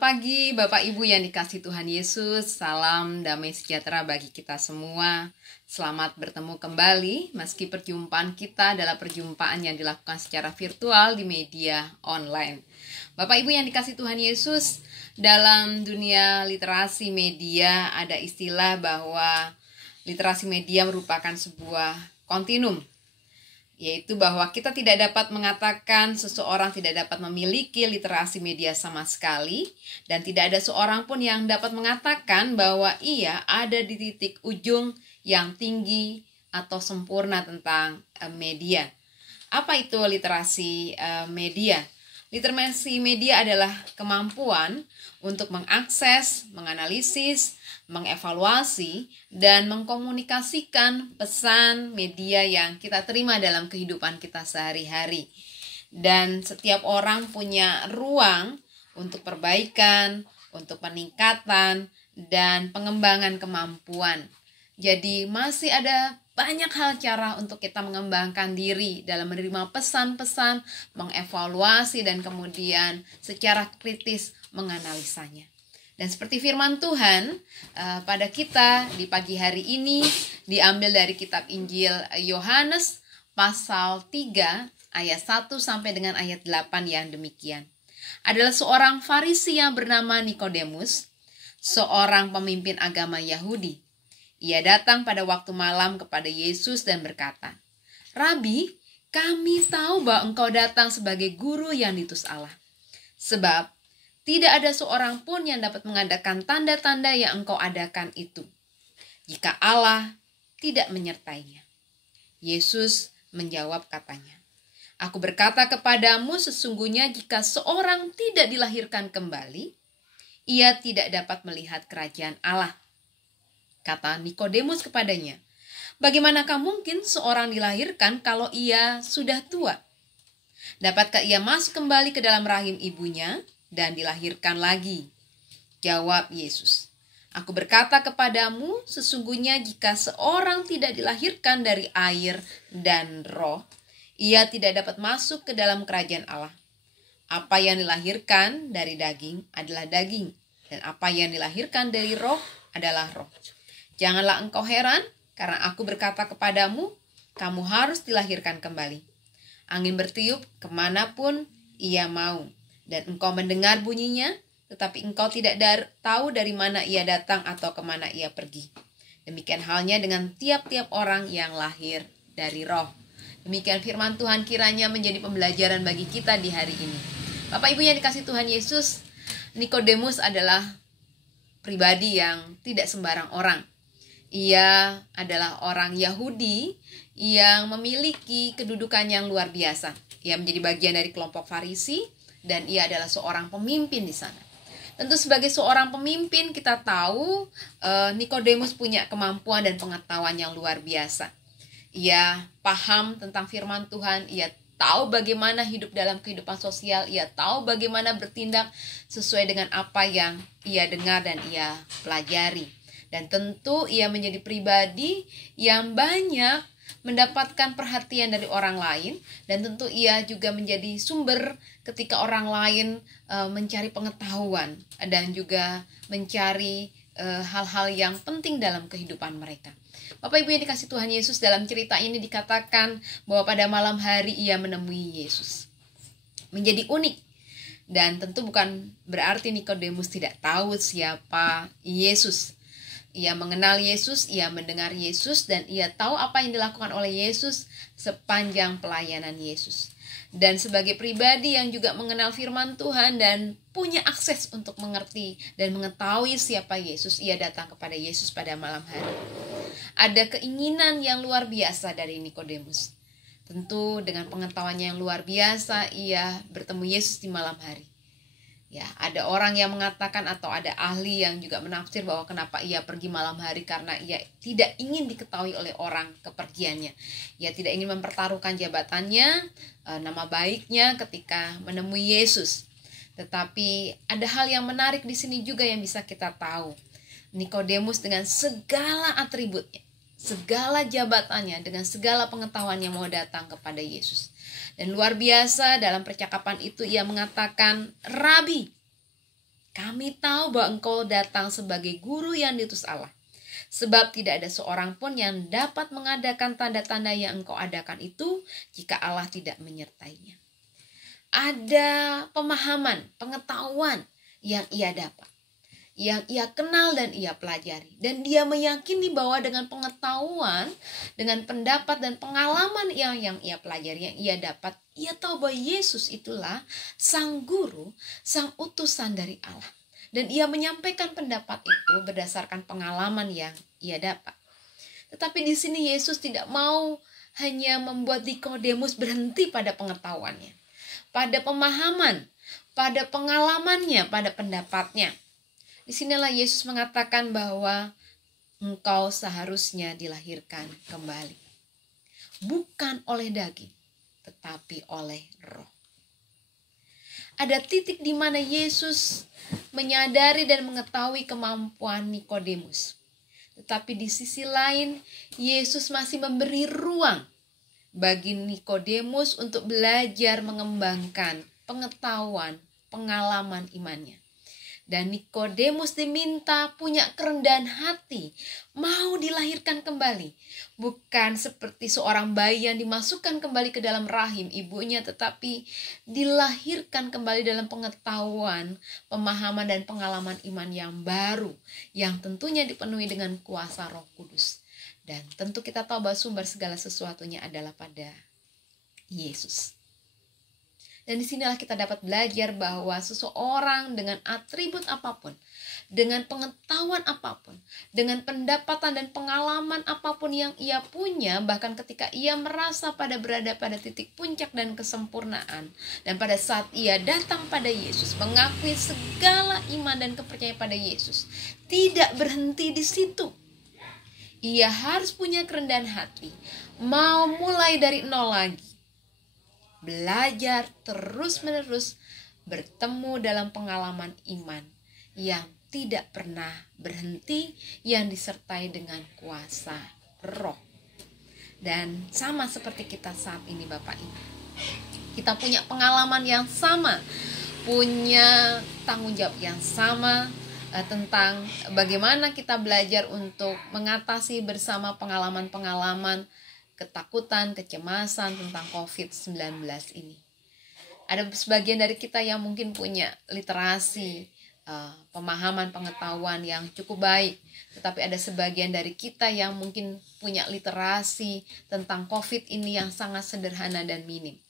Pagi Bapak Ibu yang dikasihi Tuhan Yesus, salam damai sejahtera bagi kita semua. Selamat bertemu kembali meski perjumpaan kita adalah perjumpaan yang dilakukan secara virtual di media online. Bapak Ibu yang dikasihi Tuhan Yesus, dalam dunia literasi media ada istilah bahwa literasi media merupakan sebuah kontinum, yaitu bahwa kita tidak dapat mengatakan seseorang tidak dapat memiliki literasi media sama sekali, dan tidak ada seorang pun yang dapat mengatakan bahwa ia ada di titik ujung yang tinggi atau sempurna tentang media. Apa itu literasi media? Literasi media adalah kemampuan untuk mengakses, menganalisis, mengevaluasi, dan mengkomunikasikan pesan media yang kita terima dalam kehidupan kita sehari-hari. Dan setiap orang punya ruang untuk perbaikan, untuk peningkatan, dan pengembangan kemampuan. Jadi masih ada banyak hal cara untuk kita mengembangkan diri dalam menerima pesan-pesan, mengevaluasi, dan kemudian secara kritis menganalisanya. Dan seperti firman Tuhan pada kita di pagi hari ini diambil dari kitab Injil Yohanes pasal 3 ayat 1 sampai dengan ayat 8 yang demikian. Adalah seorang Farisi yang bernama Nikodemus, seorang pemimpin agama Yahudi. Ia datang pada waktu malam kepada Yesus dan berkata, "Rabi, kami tahu bahwa engkau datang sebagai guru yang diutus Allah. Sebab tidak ada seorang pun yang dapat mengadakan tanda-tanda yang engkau adakan itu, jika Allah tidak menyertainya." Yesus menjawab katanya, "Aku berkata kepadamu, sesungguhnya jika seorang tidak dilahirkan kembali, ia tidak dapat melihat kerajaan Allah." Kata Nikodemus kepadanya, "Bagaimanakah mungkin seorang dilahirkan kalau ia sudah tua? Dapatkah ia masuk kembali ke dalam rahim ibunya dan dilahirkan lagi?" Jawab Yesus, "Aku berkata kepadamu, sesungguhnya jika seorang tidak dilahirkan dari air dan roh, ia tidak dapat masuk ke dalam kerajaan Allah. Apa yang dilahirkan dari daging adalah daging, dan apa yang dilahirkan dari roh adalah roh. Janganlah engkau heran, karena aku berkata kepadamu, kamu harus dilahirkan kembali. Angin bertiup kemanapun ia mau, dan engkau mendengar bunyinya, tetapi engkau tidak tahu dari mana ia datang atau kemana ia pergi. Demikian halnya dengan tiap-tiap orang yang lahir dari roh." Demikian firman Tuhan, kiranya menjadi pembelajaran bagi kita di hari ini. Bapak Ibu yang dikasihi Tuhan Yesus, Nikodemus adalah pribadi yang tidak sembarang orang. Ia adalah orang Yahudi yang memiliki kedudukan yang luar biasa. Ia menjadi bagian dari kelompok Farisi dan ia adalah seorang pemimpin di sana. Tentu sebagai seorang pemimpin kita tahu Nikodemus punya kemampuan dan pengetahuan yang luar biasa. Ia paham tentang firman Tuhan, ia tahu bagaimana hidup dalam kehidupan sosial, ia tahu bagaimana bertindak sesuai dengan apa yang ia dengar dan ia pelajari. Dan tentu ia menjadi pribadi yang banyak mendapatkan perhatian dari orang lain, dan tentu ia juga menjadi sumber ketika orang lain mencari pengetahuan dan juga mencari hal-hal yang penting dalam kehidupan mereka. Bapak Ibu yang dikasihi Tuhan Yesus, dalam cerita ini dikatakan bahwa pada malam hari ia menemui Yesus. Menjadi unik, dan tentu bukan berarti Nikodemus tidak tahu siapa Yesus. Ia mengenal Yesus, ia mendengar Yesus, dan ia tahu apa yang dilakukan oleh Yesus sepanjang pelayanan Yesus. Dan sebagai pribadi yang juga mengenal firman Tuhan dan punya akses untuk mengerti dan mengetahui siapa Yesus, ia datang kepada Yesus pada malam hari. Ada keinginan yang luar biasa dari Nikodemus. Tentu dengan pengetahuannya yang luar biasa, ia bertemu Yesus di malam hari. Ya, ada orang yang mengatakan atau ada ahli yang juga menafsir bahwa kenapa ia pergi malam hari, karena ia tidak ingin diketahui oleh orang kepergiannya. Ia tidak ingin mempertaruhkan jabatannya, nama baiknya ketika menemui Yesus. Tetapi ada hal yang menarik di sini juga yang bisa kita tahu. Nikodemus dengan segala atributnya, segala jabatannya, dengan segala pengetahuannya mau datang kepada Yesus. Dan luar biasa dalam percakapan itu ia mengatakan, "Rabi." Kami tahu bahwa engkau datang sebagai guru yang diutus Allah. Sebab tidak ada seorang pun yang dapat mengadakan tanda-tanda yang engkau adakan itu jika Allah tidak menyertainya. Ada pemahaman, pengetahuan yang ia dapat, yang ia kenal dan ia pelajari. Dan dia meyakini bahwa dengan pengetahuan, dengan pendapat dan pengalaman yang ia pelajari, yang ia dapat, ia tahu bahwa Yesus itulah sang guru, sang utusan dari Allah. Dan ia menyampaikan pendapat itu berdasarkan pengalaman yang ia dapat. Tetapi di sini Yesus tidak mau hanya membuat Nikodemus berhenti pada pengetahuannya, pada pemahaman, pada pengalamannya, pada pendapatnya. Disinilah Yesus mengatakan bahwa engkau seharusnya dilahirkan kembali. Bukan oleh daging, tetapi oleh roh. Ada titik di mana Yesus menyadari dan mengetahui kemampuan Nikodemus. Tetapi di sisi lain, Yesus masih memberi ruang bagi Nikodemus untuk belajar mengembangkan pengetahuan, pengalaman imannya. Dan Nikodemus diminta punya kerendahan hati, mau dilahirkan kembali. Bukan seperti seorang bayi yang dimasukkan kembali ke dalam rahim ibunya, tetapi dilahirkan kembali dalam pengetahuan, pemahaman dan pengalaman iman yang baru, yang tentunya dipenuhi dengan kuasa Roh Kudus. Dan tentu kita tahu bahwa sumber segala sesuatunya adalah pada Yesus. Dan disinilah kita dapat belajar bahwa seseorang dengan atribut apapun, dengan pengetahuan apapun, dengan pendapatan dan pengalaman apapun yang ia punya, bahkan ketika ia merasa berada pada titik puncak dan kesempurnaan, dan pada saat ia datang pada Yesus, mengakui segala iman dan kepercayaan pada Yesus, tidak berhenti di situ. Ia harus punya kerendahan hati, mau mulai dari nol lagi. Belajar terus-menerus, bertemu dalam pengalaman iman yang tidak pernah berhenti, yang disertai dengan kuasa Roh. Dan sama seperti kita saat ini Bapak Ibu, kita punya pengalaman yang sama, punya tanggung jawab yang sama tentang bagaimana kita belajar untuk mengatasi bersama pengalaman-pengalaman ketakutan, kecemasan tentang COVID-19 ini. Ada sebagian dari kita yang mungkin punya literasi, pemahaman, pengetahuan yang cukup baik. Tetapi ada sebagian dari kita yang mungkin punya literasi tentang COVID ini yang sangat sederhana dan minim.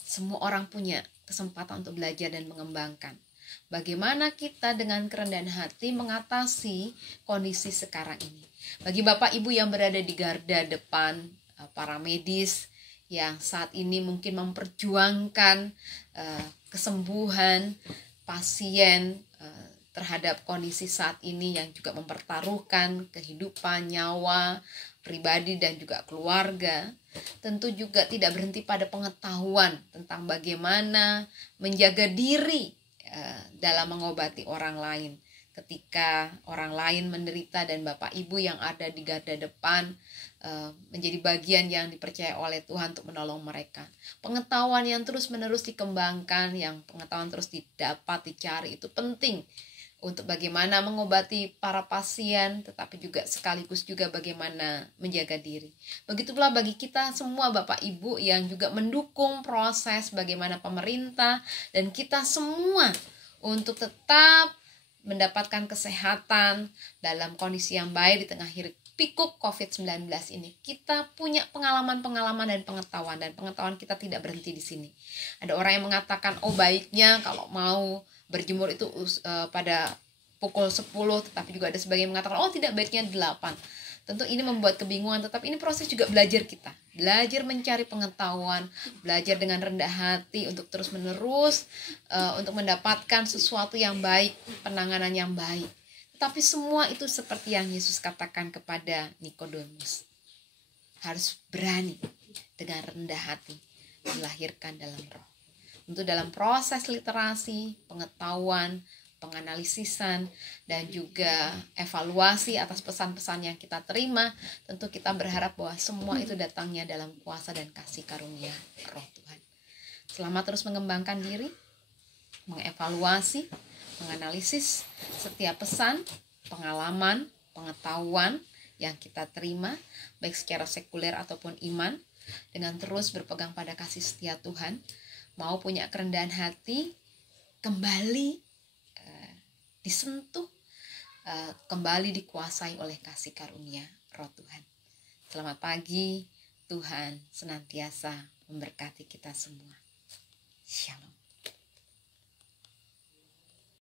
Semua orang punya kesempatan untuk belajar dan mengembangkan. Bagaimana kita dengan kerendahan hati mengatasi kondisi sekarang ini. Bagi Bapak Ibu yang berada di garda depan, para medis yang saat ini mungkin memperjuangkan kesembuhan pasien terhadap kondisi saat ini, yang juga mempertaruhkan kehidupan, nyawa pribadi dan juga keluarga, tentu juga tidak berhenti pada pengetahuan tentang bagaimana menjaga diri dalam mengobati orang lain ketika orang lain menderita, dan Bapak Ibu yang ada di garda depan menjadi bagian yang dipercaya oleh Tuhan untuk menolong mereka. Pengetahuan yang terus-menerus dikembangkan, yang pengetahuan terus didapat, dicari, itu penting untuk bagaimana mengobati para pasien, tetapi juga sekaligus juga bagaimana menjaga diri. Begitu pula bagi kita semua Bapak Ibu yang juga mendukung proses bagaimana pemerintah dan kita semua untuk tetap mendapatkan kesehatan dalam kondisi yang baik di tengah hiruk pikuk COVID-19 ini. Kita punya pengalaman-pengalaman dan pengetahuan kita tidak berhenti di sini. Ada orang yang mengatakan, oh baiknya kalau mau berjemur itu pada pukul 10, tetapi juga ada sebagian yang mengatakan, oh tidak, baiknya 8. Tentu ini membuat kebingungan, tetapi ini proses juga belajar kita. Belajar mencari pengetahuan, belajar dengan rendah hati untuk terus-menerus untuk mendapatkan sesuatu yang baik, penanganan yang baik. Tapi semua itu seperti yang Yesus katakan kepada Nikodemus. Harus berani dengan rendah hati dilahirkan dalam Roh. Tentu dalam proses literasi, pengetahuan, penganalisisan, dan juga evaluasi atas pesan-pesan yang kita terima, tentu kita berharap bahwa semua itu datangnya dalam kuasa dan kasih karunia Roh Tuhan. Selamat terus mengembangkan diri, mengevaluasi, menganalisis setiap pesan, pengalaman, pengetahuan yang kita terima, baik secara sekuler ataupun iman, dengan terus berpegang pada kasih setia Tuhan, mau punya kerendahan hati, kembali disentuh, kembali dikuasai oleh kasih karunia Roh Tuhan. Selamat pagi, Tuhan senantiasa memberkati kita semua. Shalom.